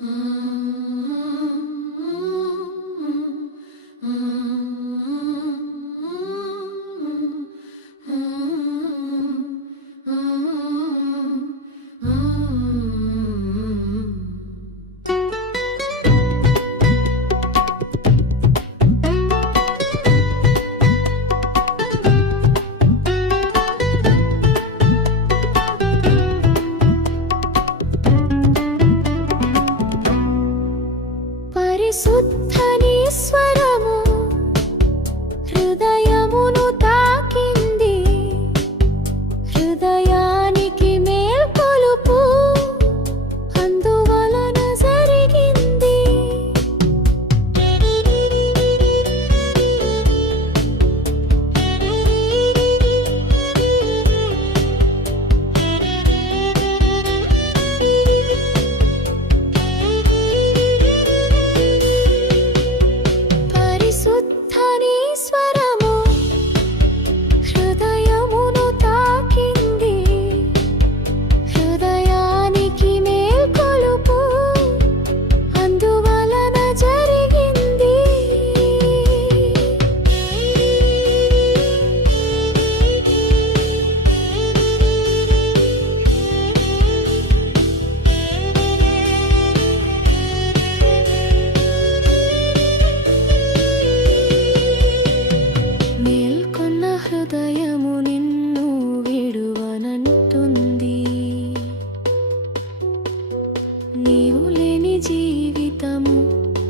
Mm.